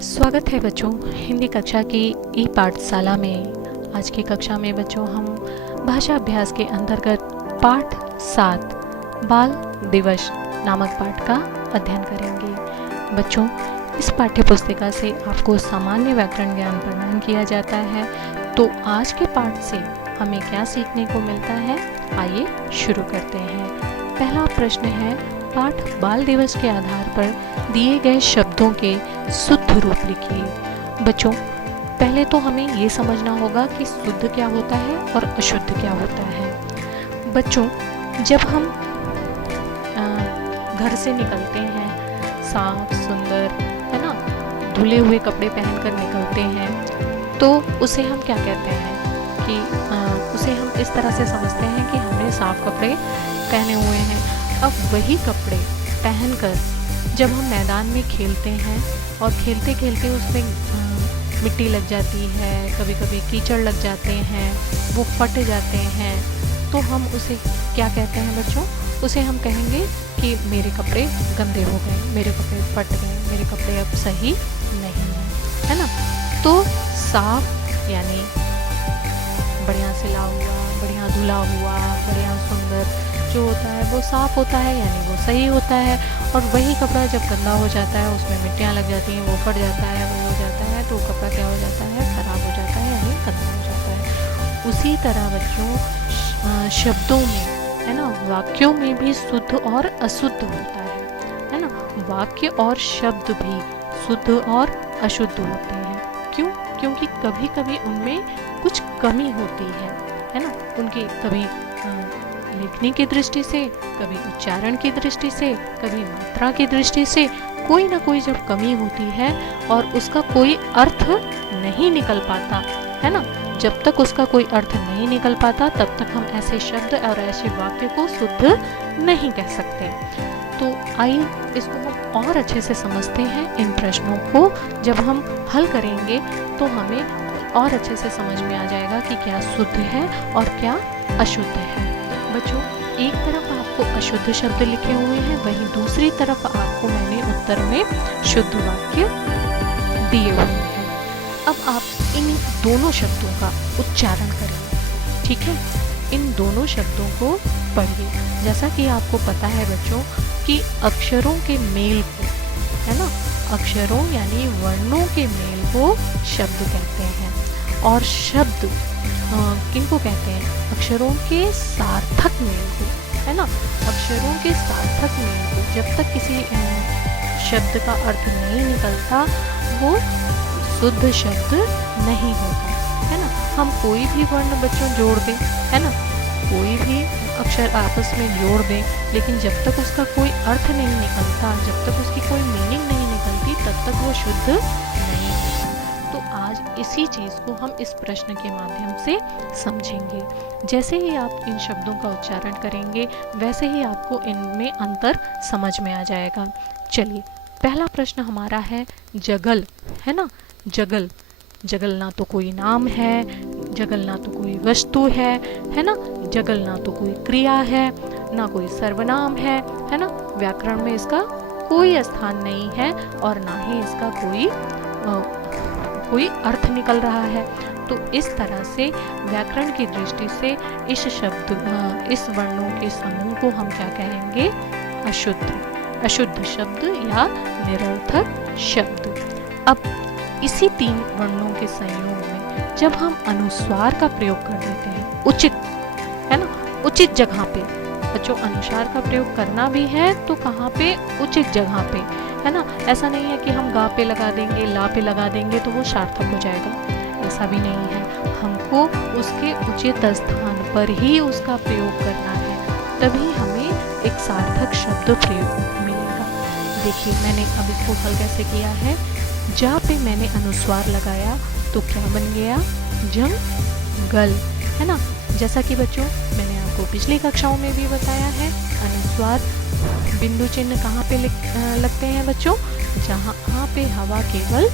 स्वागत है बच्चों हिंदी कक्षा की ई पाठशाला में। आज की कक्षा में बच्चों हम भाषा अभ्यास के अंतर्गत पाठ 7 बाल दिवस नामक पाठ का अध्ययन करेंगे। बच्चों, इस पाठ्य पुस्तिका से आपको सामान्य व्याकरण ज्ञान प्रदान किया जाता है। तो आज के पाठ से हमें क्या सीखने को मिलता है, आइए शुरू करते हैं। पहला प्रश्न है, पाठ बाल दिवस के आधार पर दिए गए शब्दों के शुद्ध रूप लिखिए। बच्चों, पहले तो हमें ये समझना होगा कि शुद्ध क्या होता है और अशुद्ध क्या होता है। बच्चों, जब हम घर से निकलते हैं साफ सुंदर, है ना, धुले हुए कपड़े पहनकर निकलते हैं, तो उसे हम क्या कहते हैं कि उसे हम इस तरह से समझते हैं कि हमने साफ कपड़े पहने हुए हैं। अब वही कपड़े पहनकर जब हम मैदान में खेलते हैं और खेलते खेलते उसमें मिट्टी लग जाती है, कभी कभी कीचड़ लग जाते हैं, वो फट जाते हैं, तो हम उसे क्या कहते हैं बच्चों? उसे हम कहेंगे कि मेरे कपड़े गंदे हो गए, मेरे कपड़े फट गए, मेरे कपड़े अब सही नहीं हैं, है ना। तो साफ यानी बढ़िया सिला हुआ, बढ़िया धुला हुआ, बढ़िया सुंदर जो होता है वो साफ़ होता है, यानी वो सही होता है। और वही कपड़ा जब गंदा हो जाता है, उसमें मिट्टियाँ लग जाती हैं, वो फट जाता है, वो हो जाता है, तो कपड़ा क्या हो जाता है? ख़राब हो जाता है, यानी गंदा हो जाता है। उसी तरह बच्चों शब्दों में, है ना, वाक्यों में भी शुद्ध और अशुद्ध होता है ना। वाक्य और शब्द भी शुद्ध और अशुद्ध होते हैं। क्यों? क्योंकि कभी कभी उनमें कुछ कमी होती है ना। उनकी कभी लिखने की दृष्टि से, कभी उच्चारण की दृष्टि से, कभी मात्रा की दृष्टि से कोई ना कोई जब कमी होती है और उसका कोई अर्थ नहीं निकल पाता, है ना, जब तक उसका कोई अर्थ नहीं निकल पाता तब तक हम ऐसे शब्द और ऐसे वाक्य को शुद्ध नहीं कह सकते। तो आइए इसको हम और अच्छे से समझते हैं। इन प्रश्नों को जब हम हल करेंगे तो हमें और अच्छे से समझ में आ जाएगा कि क्या शुद्ध है और क्या अशुद्ध है। बच्चों, एक तरफ आपको अशुद्ध शब्द लिखे हुए हैं, वहीं दूसरी तरफ आपको मैंने उत्तर में शुद्ध वाक्य दिए हुए हैं। अब आप इन दोनों शब्दं का उच्चारण करिए, ठीक है। इन दोनों शब्दों को पढ़िए। जैसा कि आपको पता है बच्चों कि अक्षरों के मेल को, है ना, अक्षरों यानी वर्णों के मेल को शब्द कहते हैं। और शब्द किनको कहते हैं? अक्षरों के सार्थक मेल को, है ना। अक्षरों के सार्थक मेल को जब तक किसी शब्द का अर्थ नहीं निकलता वो शुद्ध शब्द नहीं होता, है ना। हम कोई भी वर्ण बच्चों जोड़ दें, है ना, कोई भी अक्षर आपस में जोड़ दें, लेकिन जब तक उसका कोई अर्थ नहीं निकलता, जब तक उसकी कोई मीनिंग नहीं निकलती, तब तक वो शुद्ध नहीं होता। तो आज इसी चीज़ को हम इस प्रश्न के माध्यम से समझेंगे। जैसे ही आप इन शब्दों का उच्चारण करेंगे वैसे ही आपको इनमें अंतर समझ में आ जाएगा। चलिए, पहला प्रश्न हमारा है जगल, है ना। जगल, जगल ना तो कोई नाम है, जगल ना तो कोई वस्तु है ना। जगल ना तो कोई क्रिया है, ना कोई सर्वनाम है ना। व्याकरण में इसका कोई स्थान नहीं है और ना ही इसका कोई अर्थ निकल रहा है। तो इस तरह से व्याकरण की दृष्टि से इस वर्णों के समूह को हम क्या कहेंगे? अशुद्ध शब्द या निरर्थक शब्द। अब इसी 3 वर्णों के संयोग में जब हम अनुस्वार का प्रयोग कर देते हैं, उचित, है ना, उचित जगह पे बच्चों, अनुस्वार का प्रयोग करना भी है तो कहाँ पे? उचित जगह पे, है ना। ऐसा नहीं है कि हम गा पे लगा देंगे, ला पे लगा देंगे तो वो सार्थक हो जाएगा, ऐसा भी नहीं है। हमको उसके उचित स्थान पर ही उसका प्रयोग करना है, तभी हमें एक सार्थक शब्द प्रयोग मिलेगा। देखिए, मैंने अब इसको हल कैसे किया है। जा पे मैंने अनुस्वार लगाया तो क्या बन गया? जंगल, है ना। जैसा कि बच्चों मैंने आपको पिछली कक्षाओं में भी बताया है, अनुस्वार बिंदु चिन्ह कहाँ पे लगते हैं बच्चों? जहाँ पे हवा केवल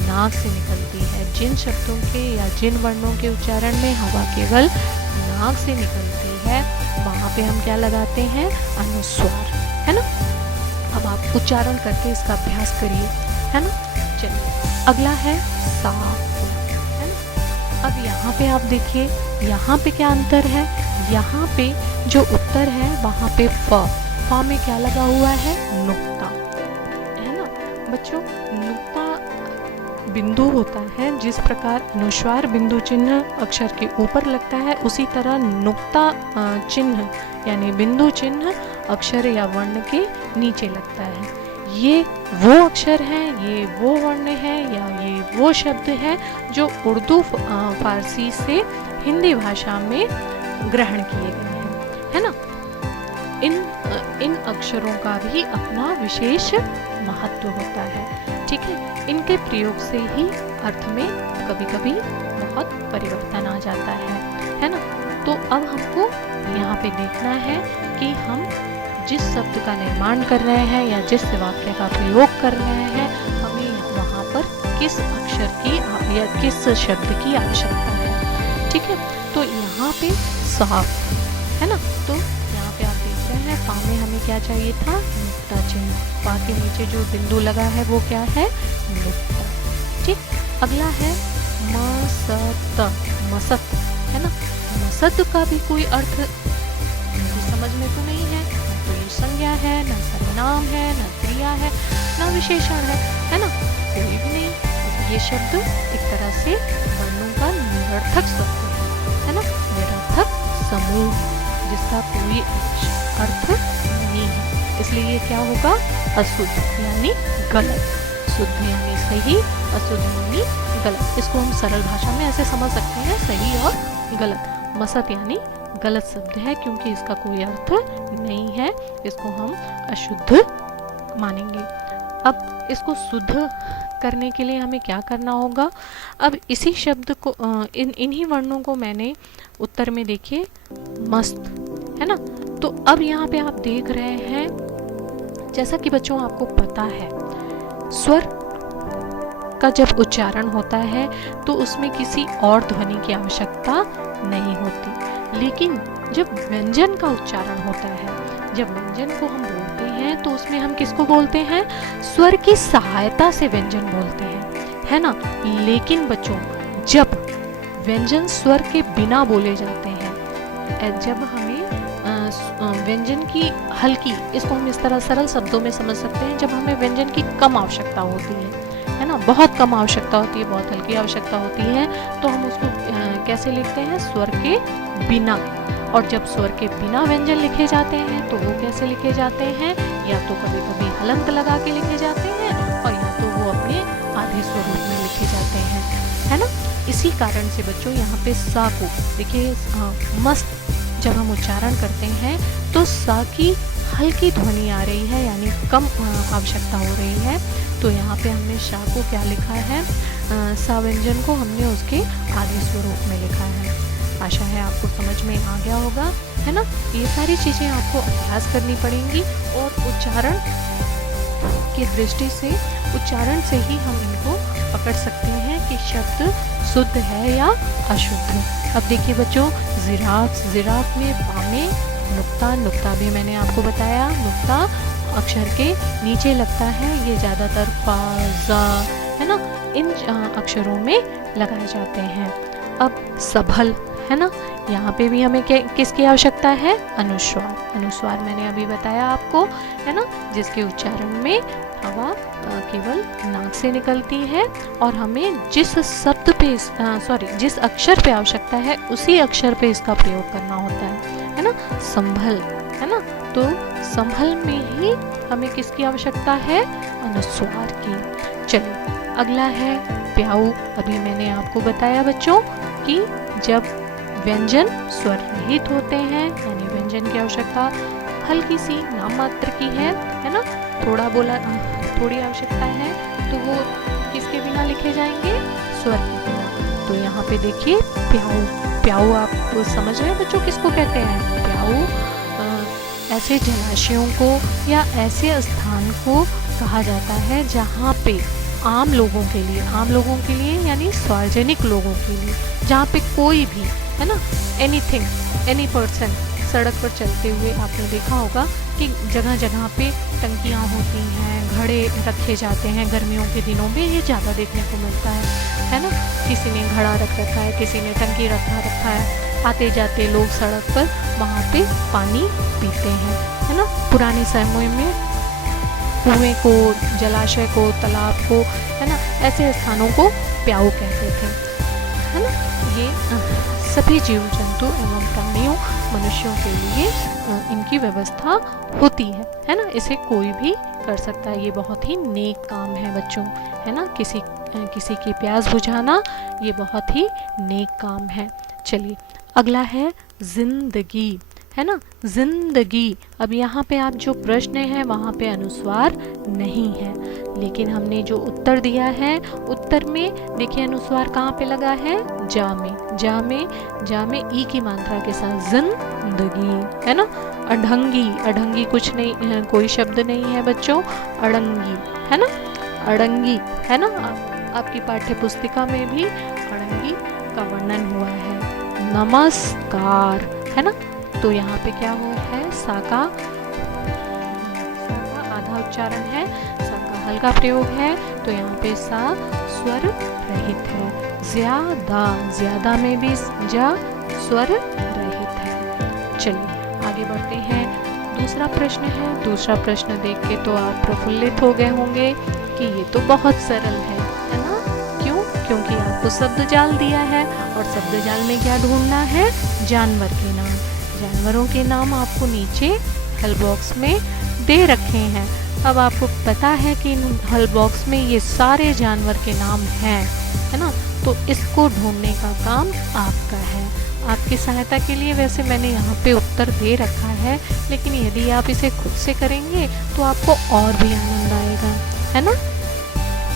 नाक से निकलती है। जिन शब्दों के या जिन वर्णों के उच्चारण में हवा केवल नाक से निकलती है वहाँ पे हम क्या लगाते हैं? अनुस्वार, है ना। अब आप उच्चारण करके इसका अभ्यास करिए, है ना। चलिए। अगला है साफ, है ना। अब यहाँ पे आप देखिए, यहाँ पे क्या अंतर है, यहाँ पे जो उत्तर है वहाँ पे फ में क्या लगा हुआ है, नुक्ता, है ना बच्चों। नुक्ता बिंदु होता है, जिस प्रकार अनुस्वार बिंदु चिन्ह अक्षर के ऊपर लगता है, उसी तरह नुक्ता चिन्ह यानी बिंदु चिन्ह अक्षर या वर्ण के नीचे लगता है। ये वो अक्षर हैं, ये वो वर्ण है, या ये वो शब्द है जो उर्दू फारसी से हिंदी भाषा में ग्रहण किए गए हैं, है ना। इन अक्षरों का भी अपना विशेष महत्व होता है, ठीक है। इनके प्रयोग से ही अर्थ में कभी कभी बहुत परिवर्तन आ जाता है ना। तो अब हमको यहाँ पे देखना है कि हम जिस शब्द का निर्माण कर रहे हैं या जिस वाक्य का प्रयोग कर रहे हैं, हमें वहाँ पर किस अक्षर की या किस शब्द की आवश्यकता है, ठीक है। तो यहाँ पे साफ, है ना। तो यहाँ पे आप देख रहे हैं पा में हमें क्या चाहिए था, नुक्ता चिन्ह। पा के नीचे जो बिंदु लगा है वो क्या है, नुक्ता, ठीक। अगला है मसत, मसत, है ना। मसत का भी कोई अर्थ समझ में तो नहीं है, तो ये संज्ञा है, ना सर्वनाम है, ना क्रिया है, ना विशेषण है ना, कोई भी नहीं। ये शब्द एक तरह से वर्णों का निरर्थक शब्द है ना, निरर्थक समूह जिसका कोई अर्थ नहीं है, इसलिए ये क्या होगा, अशुद्ध यानी गलत। शुद्ध यानी सही, अशुद्ध यानी गलत। इसको हम सरल भाषा में ऐसे समझ सकते हैं, सही और गलत। मसत यानी गलत शब्द है क्योंकि इसका कोई अर्थ नहीं है, इसको हम अशुद्ध मानेंगे। अब इसको शुद्ध करने के लिए हमें क्या करना होगा, अब इसी शब्द को इन्हीं वर्णों को मैंने उत्तर में देखिए मस्त, है ना। तो अब यहाँ पे आप देख रहे हैं, जैसा कि बच्चों आपको पता है, स्वर का जब उच्चारण होता है तो उसमें किसी और ध्वनि की आवश्यकता नहीं होती, लेकिन जब व्यंजन का उच्चारण होता है, जब व्यंजन को हम बोलते हैं तो उसमें हम किसको बोलते हैं, स्वर की सहायता से व्यंजन बोलते हैं, है ना। लेकिन बच्चों जब व्यंजन स्वर के बिना बोले जाते हैं, जब हमें व्यंजन की हल्की, इसको हम इस तरह सरल शब्दों में समझ सकते हैं, जब हमें व्यंजन की कम आवश्यकता होती है ना, बहुत कम आवश्यकता होती है, बहुत हल्की आवश्यकता होती है, तो हम उसको कैसे लिखते हैं, स्वर के बिना। और जब स्वर के बिना व्यंजन लिखे जाते हैं तो वो कैसे लिखे जाते हैं, या तो कभी कभी हलंत लगा के लिखे जाते हैं और या तो वो अपने आधे स्वरूप में लिखे जाते हैं, है ना। इसी कारण से बच्चों यहाँ पे सा को देखिए, मस्त जब हम उच्चारण करते हैं तो सा की हल्की ध्वनि आ रही है, यानी कम आवश्यकता हो रही है। तो यहाँ पे हमने शा को क्या लिखा है, सा व्यंजन को हमने उसके आधे स्वरूप में लिखा है। आशा है आपको समझ में आ गया होगा, है ना। ये सारी चीज़ें आपको अभ्यास करनी पड़ेंगी और उच्चारण की दृष्टि से, उच्चारण से ही हम इनको पकड़ सकते हैं कि शब्द शुद्ध है या अशुद्ध। अब देखिए बच्चों, जिराफ, जिराफ में पा में नुक्ता, नुक्ता भी मैंने आपको बताया, नुक्ता अक्षर के नीचे लगता है, ये ज़्यादातर फा, जा, है ना, इन अक्षरों में लगाए जाते हैं। अब सबल, है ना, यहाँ पे भी हमें किसकी आवश्यकता है, अनुस्वार। अनुस्वार मैंने अभी बताया आपको, है ना, जिसके उच्चारण में हवा केवल नाक से निकलती है और हमें जिस शब्द पे जिस अक्षर पे आवश्यकता है उसी अक्षर पे इसका प्रयोग करना होता है ना। संभल, है ना, तो संभल में ही हमें किसकी आवश्यकता है, अनुस्वार की। चलिए अगला है प्याऊ। अभी मैंने आपको बताया बच्चों कि जब व्यंजन स्वर रहित होते हैं, यानी व्यंजन की आवश्यकता हल्की सी नाम मात्र की है ना, थोड़ी आवश्यकता है, तो वो किसके बिना लिखे जाएंगे, स्वर के बिना। तो यहाँ पे देखिए प्याऊ, प्याऊ आप तो समझ रहे हैं बच्चों किसको कहते हैं, प्याऊ ऐसे जलाशयों को या ऐसे स्थान को कहा जाता है जहाँ पे आम लोगों के लिए यानी सार्वजनिक लोगों के लिए, जहाँ पे कोई भी, है ना, एनीथिंग, एनी पर्सन, सड़क पर चलते हुए आपने देखा होगा कि जगह जगह पे टंकियाँ होती हैं, घड़े रखे जाते हैं। गर्मियों के दिनों में ये ज़्यादा देखने को मिलता है ना। किसी ने घड़ा रख रखा है, किसी ने टंकी रखा है। आते जाते लोग सड़क पर वहाँ पे पानी पीते हैं, है ना। पुराने समय में कुएं को, जलाशय को, तालाब को, है ना, ऐसे स्थानों को प्याऊ कहते थे, है ना। ये सभी जीव जंतु एवं प्राणियों, मनुष्यों के लिए इनकी व्यवस्था होती है ना। इसे कोई भी कर सकता है। ये बहुत ही नेक काम है बच्चों, है ना। किसी की प्यास बुझाना ये बहुत ही नेक काम है। चलिए अगला है जिंदगी, है ना। जिंदगी। अब यहाँ पे आप जो प्रश्न है वहाँ पे अनुस्वार नहीं है, लेकिन हमने जो उत्तर दिया है, उत्तर में देखिए अनुस्वार कहाँ पे लगा है, जा में। जा में ई की मात्रा के साथ जिंदगी, है ना। अढ़ंगी, अढ़ंगी कुछ नहीं, कोई शब्द नहीं है बच्चों, अड़ंगी, है ना। अड़ंगी, है ना। आपकी पाठ्य पुस्तिका में भी अड़ंगी का वर्णन हुआ है। नमस्कार, है ना। तो यहाँ पे क्या हो है, सा का आधा उच्चारण है, सा का हल्का प्रयोग है, तो यहाँ पे सा स्वर रहित है। ज्यादा, ज्यादा में भी जा स्वर रहित है। चलिए आगे बढ़ते हैं। दूसरा प्रश्न है। दूसरा प्रश्न देख के तो आप प्रफुल्लित हो गए होंगे कि ये तो बहुत सरल है ना। क्यों? क्योंकि आपको शब्द जाल दिया है और शब्द जाल में क्या ढूंढना है, जानवर के नाम। जानवरों के नाम आपको नीचे हल बॉक्स में दे रखे हैं। अब आपको पता है कि इन हल बॉक्स में ये सारे जानवर के नाम हैं, है ना। तो इसको ढूंढने का काम आपका है। आपकी सहायता के लिए वैसे मैंने यहाँ पे उत्तर दे रखा है, लेकिन यदि आप इसे खुद से करेंगे तो आपको और भी आनंद आएगा, है ना।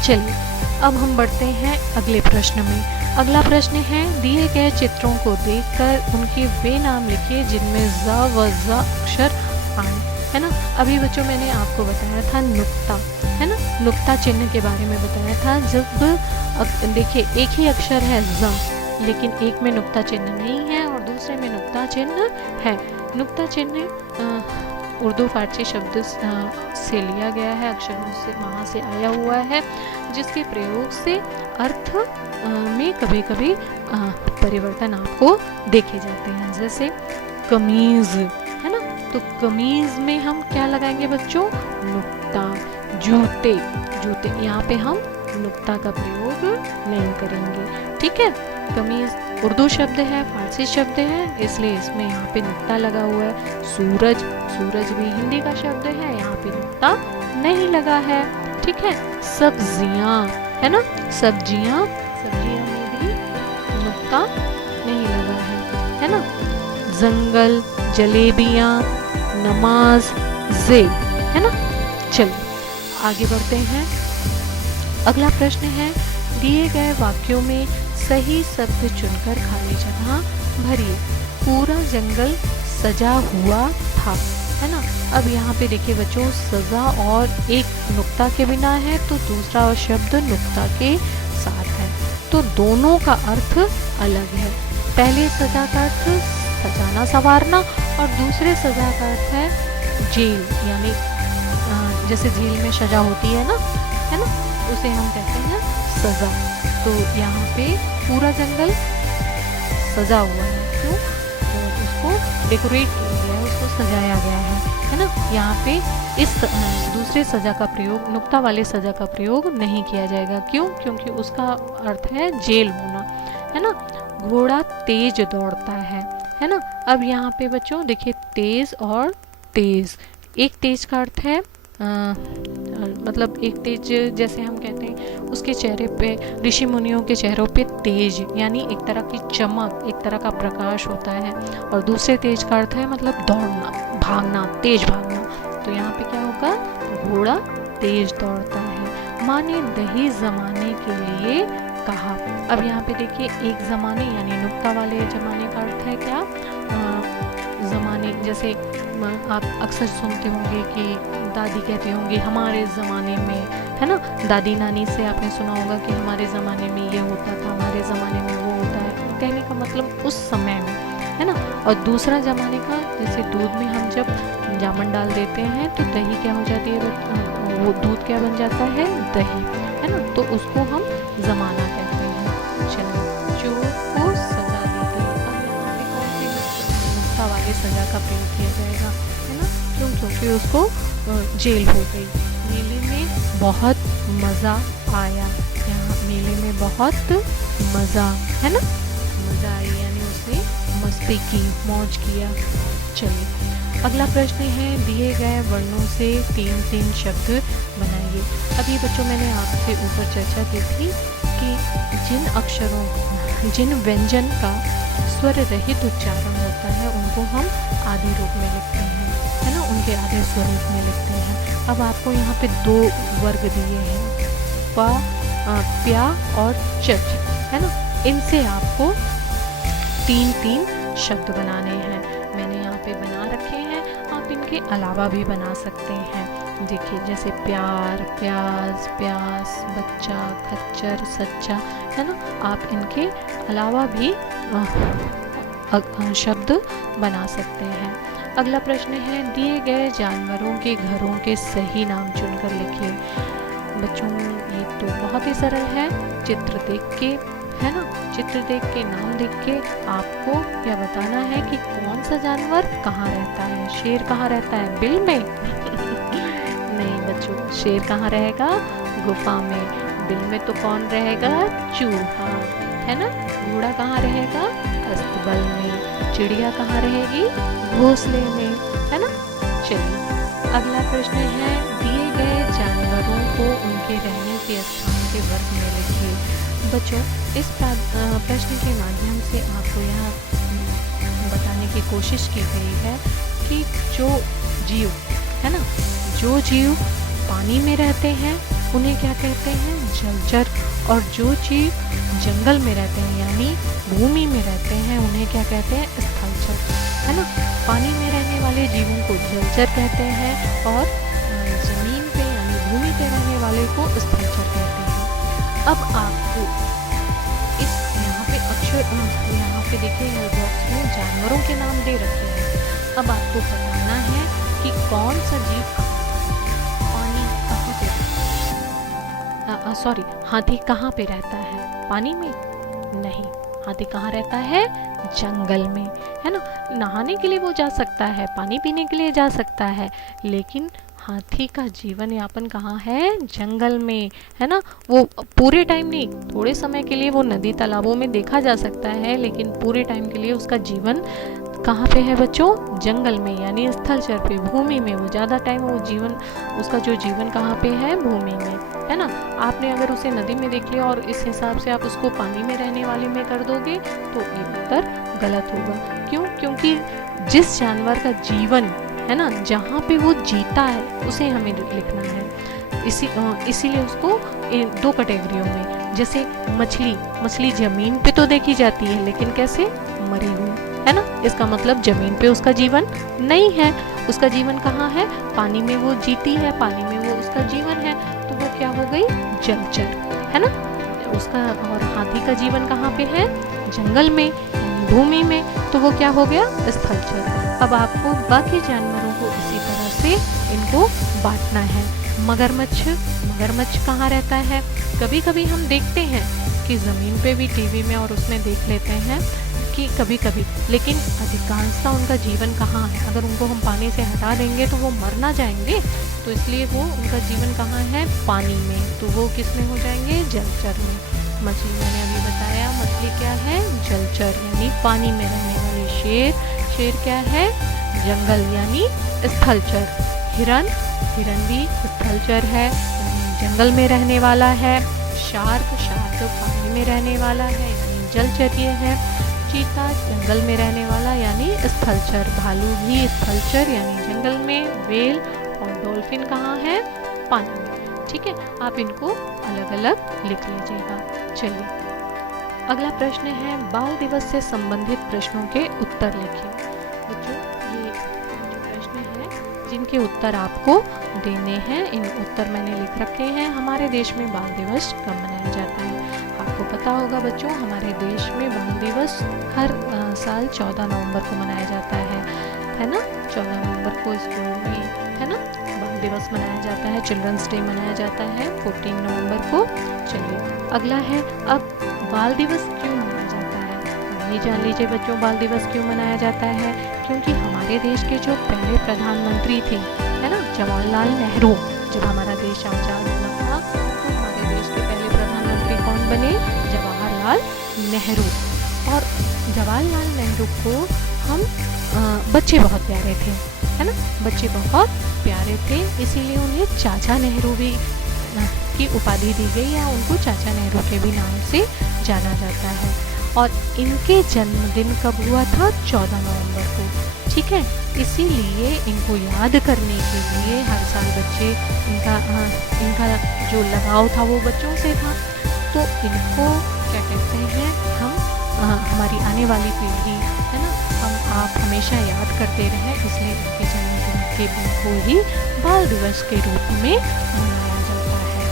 चलिए अब हम बढ़ते हैं अगले प्रश्न में। अगला प्रश्न है, दिए गए चित्रों को देखकर उनके वे नाम लिखिए जिनमें ज व ज अक्षर आए, है ना। अभी बच्चों मैंने आपको बताया था नुक्ता, है ना, नुक्ता चिन्ह के बारे में बताया था। जब देखिए एक ही अक्षर है ज, लेकिन एक में नुक्ता चिन्ह नहीं है और दूसरे में नुक्ता चिन्ह है। नुक्ता चिन्ह उर्दू फारसी शब्द से लिया गया है, अक्षरों से वहाँ से आया हुआ है, जिसके प्रयोग से अर्थ में कभी कभी परिवर्तन आपको देखे जाते हैं। जैसे कमीज, है ना, तो कमीज में हम क्या लगाएंगे बच्चों, नुक्ता। जूते, जूते यहाँ पे हम नुक्ता का प्रयोग नहीं करेंगे, ठीक है। कमीज उर्दू शब्द है, फारसी शब्द है, इसलिए इसमें यहाँ पे नुक्ता लगा हुआ है। सूरज, सूरज भी हिंदी का शब्द है, यहाँ पे नुक्ता नहीं लगा है, ठीक है। सब्जियाँ, है ना, सब्जियाँ, सब्जियाँ में भी नुक्ता नहीं लगा है ना। जंगल, जलेबियाँ, नमाज, जेब, है ना। चलो आगे बढ़ते हैं। अगला प्रश्न है, दिए गए वाक्यों में सही शब्द चुनकर खाली जगह भरिए। पूरा जंगल सजा हुआ था, है ना। अब यहाँ पे देखिए बच्चों, सजा और एक नुक्ता के बिना है तो दूसरा शब्द नुक्ता के साथ है, तो दोनों का अर्थ अलग है। पहले सजा का अर्थ सजाना, संवारना, और दूसरे सजा का अर्थ है जेल, यानी जैसे जेल में सजा होती है ना, उसे हम कहते हैं सजा। तो यहाँ पे पूरा जंगल सजा हुआ है, क्यों? तो उसको डेकोरेट किया गया है, उसको सजाया गया है ना। यहाँ पे इस दूसरे सजा का प्रयोग, नुक्ता वाले सजा का प्रयोग नहीं किया जाएगा, क्यों? क्योंकि उसका अर्थ है जेल होना, है ना। घोड़ा तेज दौड़ता है ना। अब यहाँ पे बच्चों देखिए, तेज और तेज, एक तेज का अर्थ है मतलब एक तेज, जैसे हम कहते हैं उसके चेहरे पे, ऋषि मुनियों के चेहरों पे तेज यानी एक तरह की चमक, एक तरह का प्रकाश होता है। और दूसरे तेज का अर्थ है मतलब दौड़ना, भागना, तेज भागना। तो यहाँ पे क्या होगा, घोड़ा तेज दौड़ता है। माँ ने दही जमाने के लिए कहा। अब यहाँ पे देखिए, एक जमाने यानी नुक्ता वाले जमाने का अर्थ है क्या, जमाने, जैसे आप अक्सर सुनते होंगे कि दादी कहती होंगी हमारे ज़माने में, है ना। दादी नानी से आपने सुना होगा कि हमारे ज़माने में ये होता था, हमारे ज़माने में वो होता है। कहने का मतलब उस समय में, है ना। और दूसरा जमाने का, जैसे दूध में हम जब जामन डाल देते हैं तो दही क्या हो जाती है, वो दूध क्या बन जाता है, दही, है ना। तो उसको हम जमाना कहते हैं। चलिए, चोर को सजा दी गई। अब यहाँ पे कौन सी नुक्ता वाले सजा का प्रयोग किया जाएगा, है ना। क्यों? क्योंकि उसको जेल हो गई। मेले में बहुत मज़ा आया। यहाँ मेले में बहुत मज़ा, है ना, मज़ा आई यानी उसने मस्ती की, मौज किया। चलिए, अगला प्रश्न है, दिए गए वर्णों से 3-3 शब्द बनाइए। अभी बच्चों मैंने आपसे ऊपर चर्चा की थी कि जिन अक्षरों, जिन व्यंजन का स्वर रहित उच्चारण होता है उनको हम आदि रूप में लिखते हैं, है ना, उनके आधे स्वरूप में लिखते हैं। अब आपको यहाँ पे 2 वर्ग दिए हैं, प, प्या और चच, है ना। इनसे आपको 3-3 शब्द बनाने हैं। मैंने यहाँ पे बना रखे हैं, आप इनके अलावा भी बना सकते हैं। देखिए, जैसे प्यार, प्याज, प्यास, बच्चा, खच्चर, सच्चा, है ना। आप इनके अलावा भी शब्द बना सकते हैं। अगला प्रश्न है, दिए गए जानवरों के घरों के सही नाम चुनकर लिखिए। बच्चों, ये तो बहुत ही सरल है। चित्र देख के, है ना, चित्र देख के, नाम देख के आपको क्या बताना है कि कौन सा जानवर कहाँ रहता है। शेर कहाँ रहता है, बिल में? नहीं बच्चों, शेर कहाँ रहेगा, गुफा में। बिल में तो कौन रहेगा, चूहा, है ना। घोड़ा कहाँ रहेगा, अस्तबल में। चिड़िया कहाँ रहेगी, घोंसले में, है ना। चलिए, अगला प्रश्न है, दिए गए जानवरों को उनके रहने के स्थान के वर्ग में लिखिए। बच्चों, इस प्रश्न के माध्यम से आपको यह बताने की कोशिश की गई है कि जो जीव, है ना, जो जीव पानी में रहते हैं उन्हें क्या कहते हैं, जलचर। और जो जीव जंगल में रहते हैं यानी भूमि में रहते हैं उन्हें क्या कहते हैं, स्थलचर, है ना। पानी में रहने वाले जीवों को जलचर कहते हैं और जमीन पे यानी भूमि पे रहने वाले को स्थलचर कहते हैं। अब आपको इस यहाँ पे अक्षर, यहाँ पे देखिए बॉक्स में जानवरों के नाम दे रखे हैं। अब आपको बताना है कि कौन सा जीव पानी कहाँ पे, सॉरी, हाथी कहाँ पे रहता है, पानी में? नहीं, हाथी कहाँ रहता है, जंगल में, है ना। नहाने के लिए वो जा सकता है, पानी पीने के लिए जा सकता है, लेकिन हाथी का जीवन यापन कहाँ है, जंगल में, है ना। वो पूरे टाइम नहीं, थोड़े समय के लिए वो नदी तालाबों में देखा जा सकता है, लेकिन पूरे टाइम के लिए उसका जीवन कहाँ पे है बच्चों, जंगल में यानी स्थलचर पे, भूमि में। वो ज़्यादा टाइम वो जीवन, उसका जो जीवन कहाँ पे है, भूमि में, है ना। आपने अगर उसे नदी में देख लिया और इस हिसाब से आप उसको पानी में रहने वाले में कर दोगे तो ये उत्तर गलत होगा। क्यों? क्योंकि जिस जानवर का जीवन, है ना, जहाँ पे वो जीता है उसे हमें लिखना है। इसीलिए उसको 2 कैटेगरियों में, जैसे मछली जमीन पे तो देखी जाती है लेकिन कैसे, मरी हुई, है ना। इसका मतलब जमीन पे उसका जीवन नहीं है, उसका जीवन कहाँ है, पानी में वो जीती है, पानी में वो उसका जीवन है, तो वो क्या हो गई, जलचर, है ना। उसका और हाथी का जीवन कहाँ पे है, जंगल में, भूमि में, तो वो क्या हो गया, स्थलचर। अब आपको बाकी जानवरों को इसी तरह से इनको बांटना है। मगरमच्छ कहाँ रहता है? कभी कभी हम देखते हैं कि ज़मीन पे भी, टीवी में और उसमें देख लेते हैं कि कभी कभी, लेकिन अधिकांशतः उनका जीवन कहाँ है? अगर उनको हम पानी से हटा देंगे तो वो मर ना जाएंगे, तो इसलिए वो उनका जीवन कहाँ है, पानी में, तो वो किस में हो जाएंगे, जलचर में। मछली मैंने अभी बताया, मछली क्या है, जलचर यानी पानी में रहने वाली। शेर क्या है, जंगल यानी स्थलचर। हिरन भी स्थलचर है, जंगल में रहने वाला है। शार्क पानी में रहने वाला है यानी जलचरीय है। चीता जंगल में रहने वाला यानी स्थलचर। भालू भी स्थलचर यानी जंगल में। व्हेल और डॉल्फिन कहाँ है, पानी में। ठीक है, आप इनको अलग अलग लिख लीजिएगा। चलिए, अगला प्रश्न है, बाल दिवस से संबंधित प्रश्नों के उत्तर लिखिए। बच्चों, ये प्रश्न है जिनके उत्तर आपको देने हैं। इन उत्तर मैंने लिख रखे हैं। हमारे देश में बाल दिवस कब मनाया जाता है? आपको पता होगा बच्चों, हमारे देश में बाल दिवस हर साल 14 नवंबर को मनाया जाता है ना। 14 नवंबर को स्कूल में, है ना, बाल दिवस मनाया जाता है, चिल्ड्रंस डे मनाया जाता है 14 नवंबर को। चलिए अगला है, अब बाल दिवस क्यों मनाया जाता है, ये जान लीजिए बच्चों। बाल दिवस क्यों मनाया जाता है, क्योंकि हमारे देश के जो पहले प्रधानमंत्री थे, है ना, जवाहरलाल नेहरू, जब हमारा देश आज़ाद हुआ था तो हमारे देश के पहले प्रधानमंत्री कौन बने, जवाहरलाल नेहरू। और जवाहरलाल नेहरू को हम बच्चे बहुत प्यारे थे, है ना, बच्चे बहुत प्यारे थे, इसीलिए उन्हें चाचा नेहरू भी की उपाधि दी गई, या उनको चाचा नेहरू के भी नाम से जाना जाता है। और इनके जन्मदिन कब हुआ था, 14 नवंबर को, ठीक है। इसीलिए इनको याद करने के लिए हर साल बच्चे, इनका जो लगाव था वो बच्चों से था, तो इनको क्या कहते हैं, हम हमारी आने वाली पीढ़ी, है ना, हम आप हमेशा याद करते रहें, इसलिए इनके जन्मदिन के दिन को ही बाल दिवस के रूप में मनाया जाता है।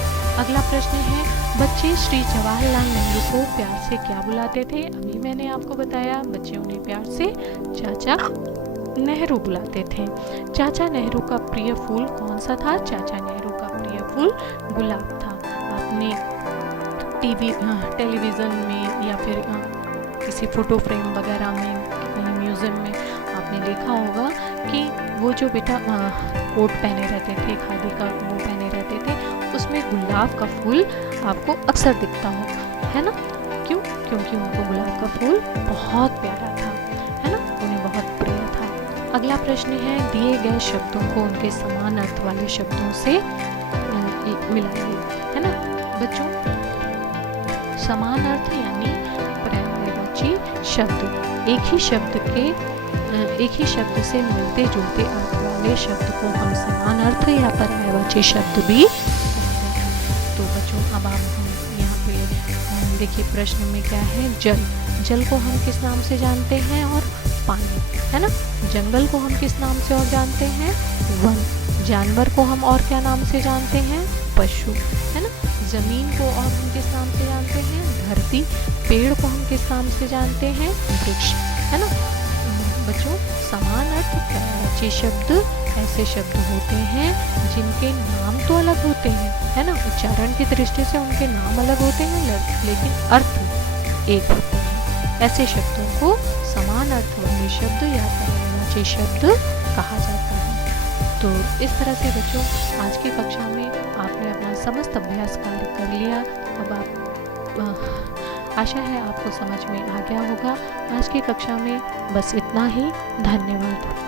अगला प्रश्न है, बच्चे श्री जवाहरलाल नेहरू को प्यार से क्या बुलाते थे। अभी मैंने आपको बताया, बच्चे उन्हें प्यार से चाचा नेहरू बुलाते थे। चाचा नेहरू का प्रिय फूल कौन सा था, चाचा नेहरू का प्रिय फूल गुलाब था। आपने टेलीविज़न में या फिर किसी फ़ोटो फ्रेम वगैरह में, कहीं म्यूज़ियम में आपने देखा होगा कि वो जो बेटा कोट पहने रहते थे, खादी का वो पहने रहते थे, उसमें गुलाब का फूल आपको अक्सर दिखता हो, है ना। क्यों, क्योंकि उनको गुलाब का फूल बहुत प्यारा था, है ना, उन्हें बहुत प्रिय था। अगला प्रश्न है, दिए गए शब्दों को उनके समान अर्थ वाले शब्दों से मिलाइए, है ना बच्चों। समान अर्थ यानी पर्यायवाची शब्द, एक ही शब्द से मिलते जुलते अर्थ वाले शब्द को हम समान अर्थ या पर्यायवाची शब्द भी कहते हैं। तो बच्चों अब हम यहाँ पे देखिए प्रश्न में क्या है, जल को हम किस नाम से जानते हैं, और पानी, है ना। जंगल को हम किस नाम से और जानते हैं, वन। जानवर को हम और क्या नाम से जानते हैं, पशु, है ना। ज़मीन को और हम किस नाम से जानते हैं, धरती। पेड़ को हम किस नाम से जानते हैं, वृक्ष, है ना। बच्चों समान अर्थ पर्यायवाची शब्द ऐसे शब्द होते हैं जिनके नाम तो अलग होते हैं, है ना, उच्चारण की दृष्टि से उनके नाम अलग होते हैं, लेकिन अर्थ एक होते हैं। ऐसे शब्दों को समान अर्थ वाले शब्द या पर्यायवाची शब्द कहा जाता है। तो इस तरह से बच्चों आज की कक्षा में आपने अपना समस्त अभ्यास कार्य कर लिया। अब आप आशा है आपको समझ में आ गया होगा। आज की कक्षा में बस इतना ही। धन्यवाद।